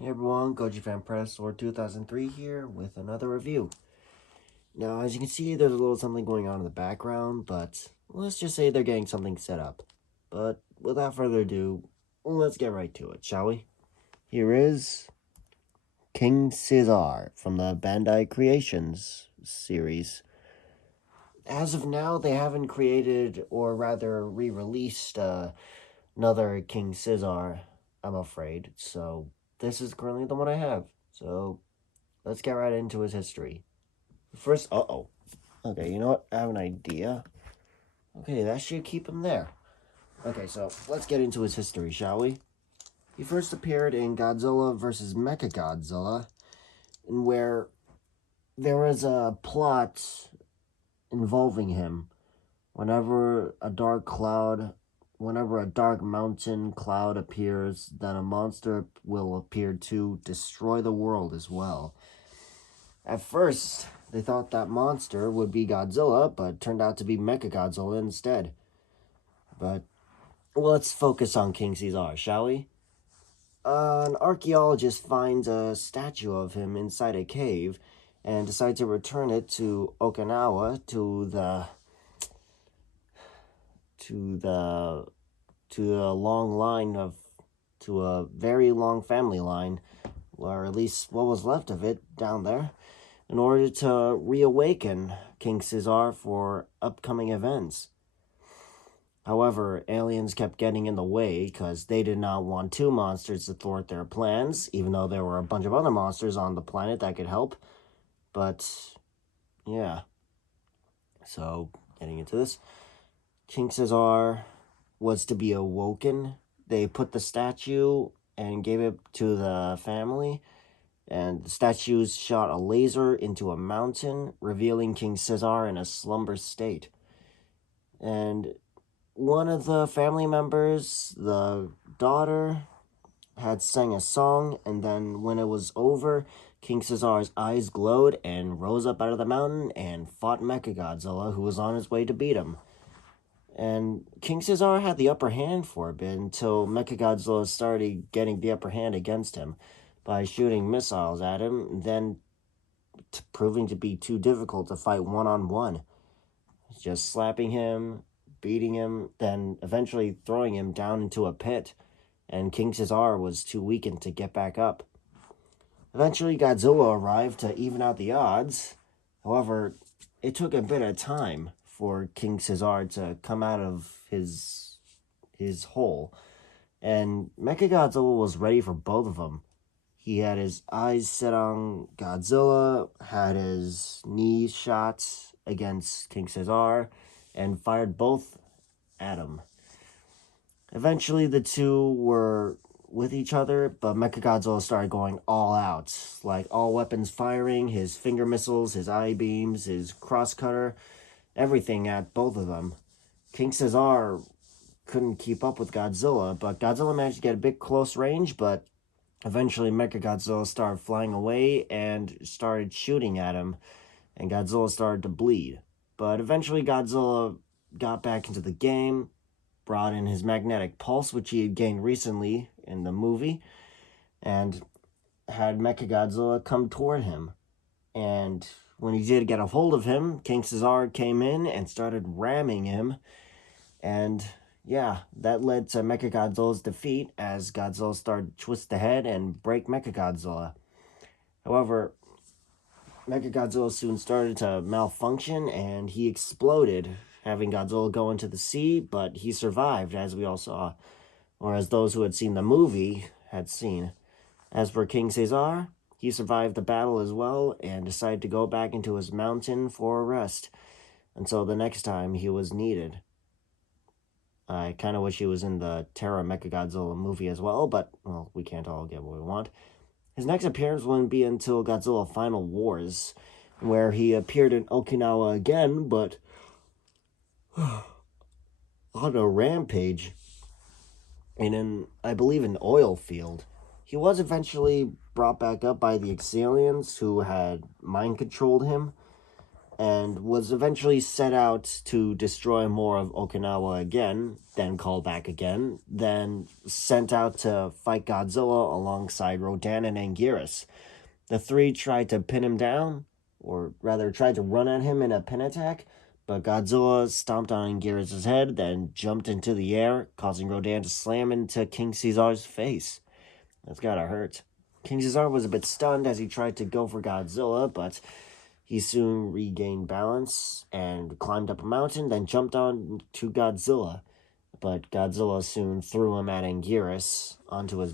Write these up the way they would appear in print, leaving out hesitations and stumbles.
Hey everyone, Goji Fan Press or 2003 here with another review. Now, as you can see, there's a little something going on in the background, but let's just say they're getting something set up. But without further ado, let's get right to it, shall we? Here is King Caesar from the Bandai Creations series. As of now, they haven't created, or rather re-released, another King Caesar, I'm afraid. So, this is currently the one I have. So, let's get right into his history. First, okay, you know what? I have an idea. Okay, that should keep him there. Okay, so let's get into his history, shall we? He first appeared in Godzilla vs. Mechagodzilla, in where there was a plot involving him. Whenever a dark mountain cloud appears, then a monster will appear to destroy the world as well. At first, they thought that monster would be Godzilla, but it turned out to be Mechagodzilla instead. But let's focus on King Caesar, shall we? An archaeologist finds a statue of him inside a cave and decides to return it to Okinawa to a long line of to a very long family line, or at least what was left of it down there, in order to reawaken King Caesar for upcoming events. However, aliens kept getting in the way because they did not want two monsters to thwart their plans, even though there were a bunch of other monsters on the planet that could help. But, yeah. So, getting into this, King Caesar was to be awoken. They put the statue and gave it to the family, and the statues shot a laser into a mountain, revealing King Caesar in a slumber state. And one of the family members, the daughter, had sang a song, and then when it was over, King Caesar's eyes glowed and rose up out of the mountain and fought Mechagodzilla, who was on his way to beat him. And King Caesar had the upper hand for a bit until Mechagodzilla started getting the upper hand against him by shooting missiles at him, then proving to be too difficult to fight one-on-one. Just slapping him, beating him, then eventually throwing him down into a pit, and King Caesar was too weakened to get back up. Eventually, Godzilla arrived to even out the odds. However, it took a bit of time for King Caesar to come out of his hole, and Mechagodzilla was ready for both of them. He had his eyes set on Godzilla, had his knees shot against King Caesar, and fired both at him. Eventually, the two were with each other, but Mechagodzilla started going all out, like all weapons firing, his finger missiles, his eye beams, his crosscutter, everything at both of them. King Caesar couldn't keep up with Godzilla, but Godzilla managed to get a bit close range, but eventually Mechagodzilla started flying away and started shooting at him, and Godzilla started to bleed. But eventually Godzilla got back into the game, brought in his magnetic pulse, which he had gained recently in the movie, and had Mechagodzilla come toward him. And when he did get a hold of him, King Caesar came in and started ramming him. And yeah, that led to Mechagodzilla's defeat as Godzilla started to twist the head and break Mechagodzilla. However, Mechagodzilla soon started to malfunction and he exploded, having Godzilla go into the sea, but he survived, as we all saw, or as those who had seen the movie had seen. As for King Caesar, he survived the battle as well and decided to go back into his mountain for a rest until the next time he was needed. I kind of wish he was in the Terra Mechagodzilla movie as well, but, well, we can't all get what we want. His next appearance wouldn't be until Godzilla Final Wars, where he appeared in Okinawa again, but on a rampage in I believe, an oil field. He was eventually brought back up by the Exalians, who had mind-controlled him, and was eventually set out to destroy more of Okinawa again, then called back again, then sent out to fight Godzilla alongside Rodan and Anguirus. The three tried to pin him down, or rather tried to run at him in a pin attack, but Godzilla stomped on Anguirus' head, then jumped into the air, causing Rodan to slam into King Caesar's face. That's gotta hurt. King Caesar was a bit stunned as he tried to go for Godzilla, but he soon regained balance and climbed up a mountain, then jumped on to Godzilla. But Godzilla soon threw him at Anguirus onto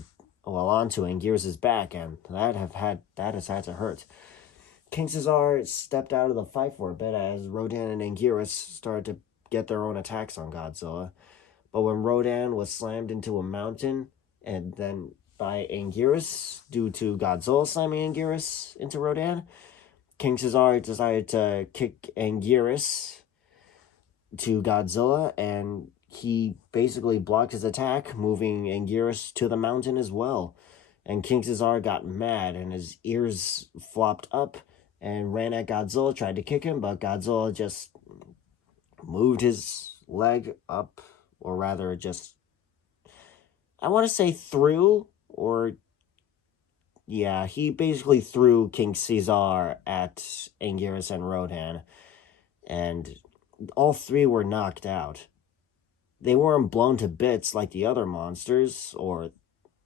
Anguirus' back, and that has had to hurt. King Caesar stepped out of the fight for a bit as Rodan and Anguirus started to get their own attacks on Godzilla. But when Rodan was slammed into a mountain, and then by Anguirus, due to Godzilla slamming Anguirus into Rodan, King Caesar decided to kick Anguirus to Godzilla, and he basically blocked his attack, moving Anguirus to the mountain as well. And King Caesar got mad, and his ears flopped up and ran at Godzilla, tried to kick him, but Godzilla just moved his leg up, or rather just, I want to say threw, or yeah, he basically threw King Caesar at Anguirus and Rodan, and all three were knocked out. They weren't blown to bits like the other monsters, or,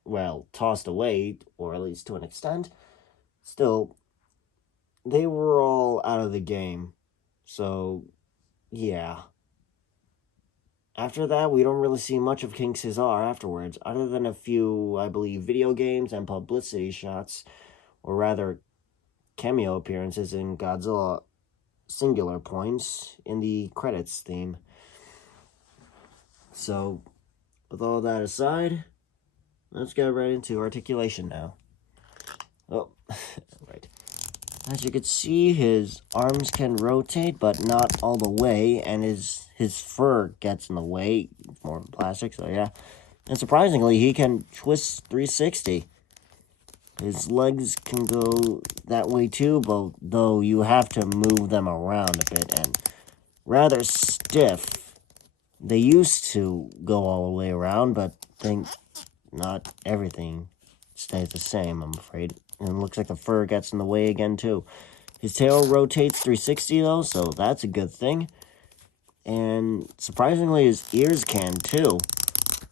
well, tossed away, or at least to an extent. Still, they were all out of the game. So, yeah. After that, we don't really see much of King Caesar afterwards, other than a few, I believe, video games and publicity shots, or rather, cameo appearances in Godzilla Singular Points in the credits theme. So, with all that aside, let's get right into articulation now. Oh, right. As you can see, his arms can rotate, but not all the way, and his fur gets in the way, more plastic, so yeah. And surprisingly, he can twist 360. His legs can go that way too, but though you have to move them around a bit, and rather stiff. They used to go all the way around, but think not everything stays the same, I'm afraid. And it looks like the fur gets in the way again, too. His tail rotates 360, though, so that's a good thing. And surprisingly, his ears can, too.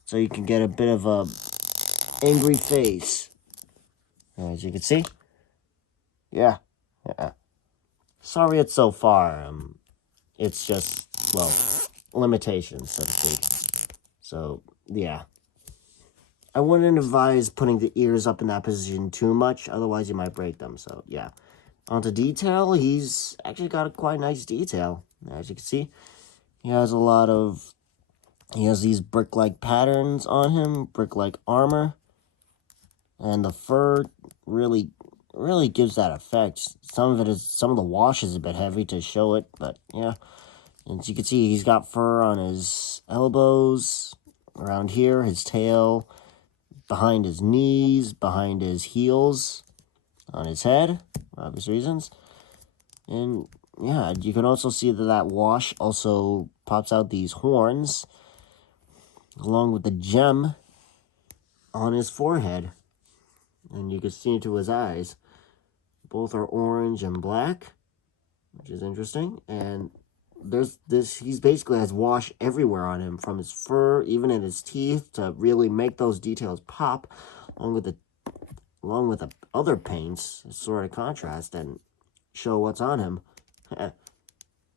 So you can get a bit of a angry face. As you can see. Yeah. Sorry it's so far. It's just, well, limitations, so to speak. So, yeah. I wouldn't advise putting the ears up in that position too much, otherwise you might break them, so yeah. On to detail, he's actually got a quite nice detail. As you can see, he has these brick-like patterns on him, brick-like armor, and the fur really gives that effect. Some of the wash is a bit heavy to show it, but yeah. As you can see, he's got fur on his elbows, around here, his tail, behind his knees, behind his heels, on his head, for obvious reasons. And yeah, you can also see that wash also pops out these horns, along with the gem on his forehead. And you can see into his eyes. Both are orange and black, which is interesting. And he basically has wash everywhere on him, from his fur, even in his teeth, to really make those details pop, along with the other paints, sort of contrast and show what's on him. I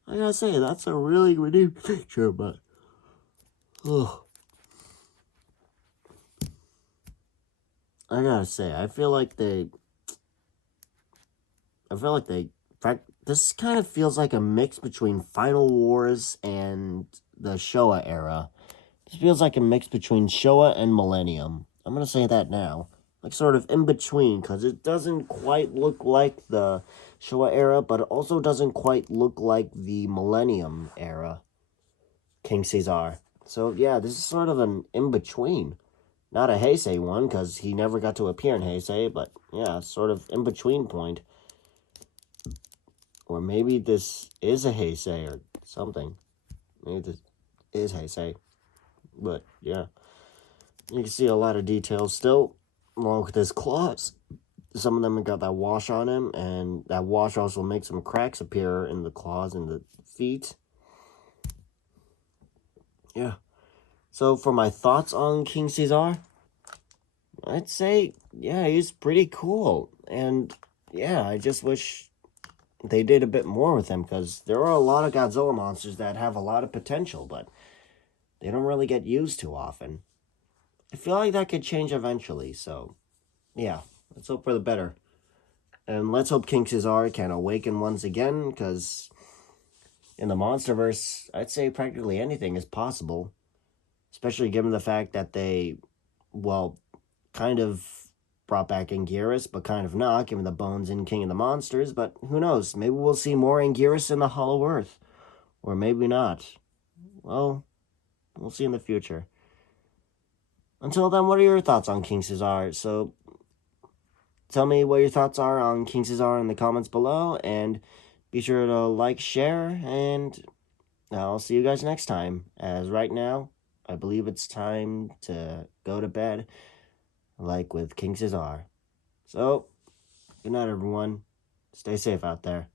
gotta say, that's a really redeemed picture, but I gotta say, I feel like this kind of feels like a mix between Final Wars and the Showa era. This feels like a mix between Showa and Millennium. I'm gonna say that now. Like, sort of in between, because it doesn't quite look like the Showa era, but it also doesn't quite look like the Millennium era King Caesar. So, yeah, this is sort of an in-between. Not a Heisei one, because he never got to appear in Heisei, but, yeah, sort of in-between point. Or maybe this is a Heisei or something. Maybe this is Heisei. But, yeah. You can see a lot of details still, along with his claws. Some of them have got that wash on him, and that wash also makes some cracks appear in the claws and the feet. Yeah. So, for my thoughts on King Caesar, I'd say, yeah, he's pretty cool. And, yeah, I just wish they did a bit more with him, because there are a lot of Godzilla monsters that have a lot of potential, but they don't really get used too often. I feel like that could change eventually, so, yeah, let's hope for the better. And let's hope King Caesar can awaken once again, because in the Monsterverse, I'd say practically anything is possible. Especially given the fact that they, well, kind of brought back Anguirus, but kind of not, given the bones in King of the Monsters. But who knows? Maybe we'll see more Anguirus in the Hollow Earth. Or maybe not. Well, we'll see in the future. Until then, what are your thoughts on King Caesar? So, tell me what your thoughts are on King Caesar in the comments below, and be sure to like, share, and I'll see you guys next time. As right now, I believe it's time to go to bed, like with King Caesar. So, good night, everyone. Stay safe out there.